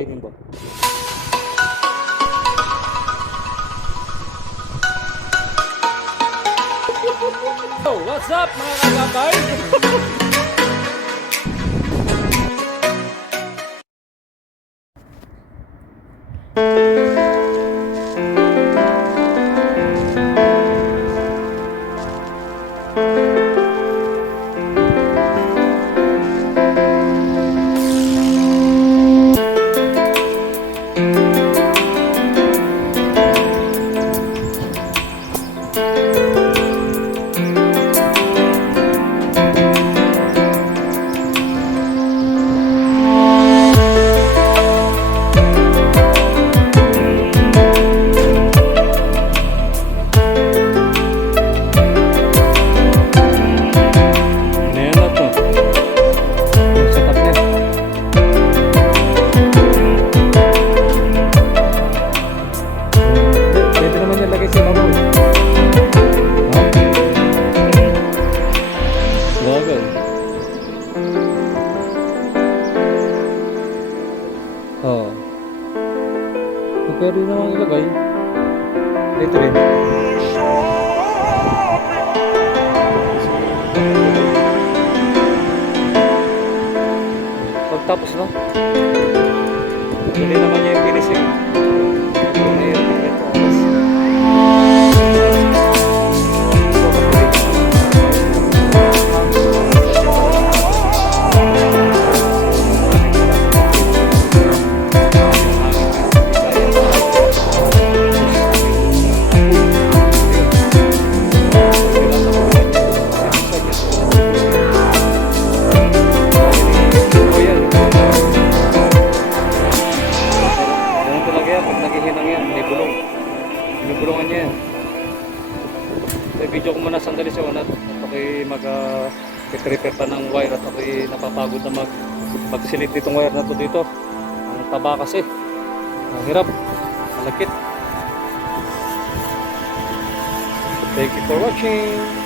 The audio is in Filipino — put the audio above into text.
kainin ba? Oh, what's up mga kagabay? Oh. Pwede naman ilagay. Dito rin. Pagtapos na. Hindi naman niya yung finishing. Bulungan niya yan. So, video ko muna sandali sa unat at ako'y mag-prepare pa ng wire at ako'y napapagod na mag-select itong wire na to dito. Ang taba kasi, ang hirap, malakit. Thank you for watching.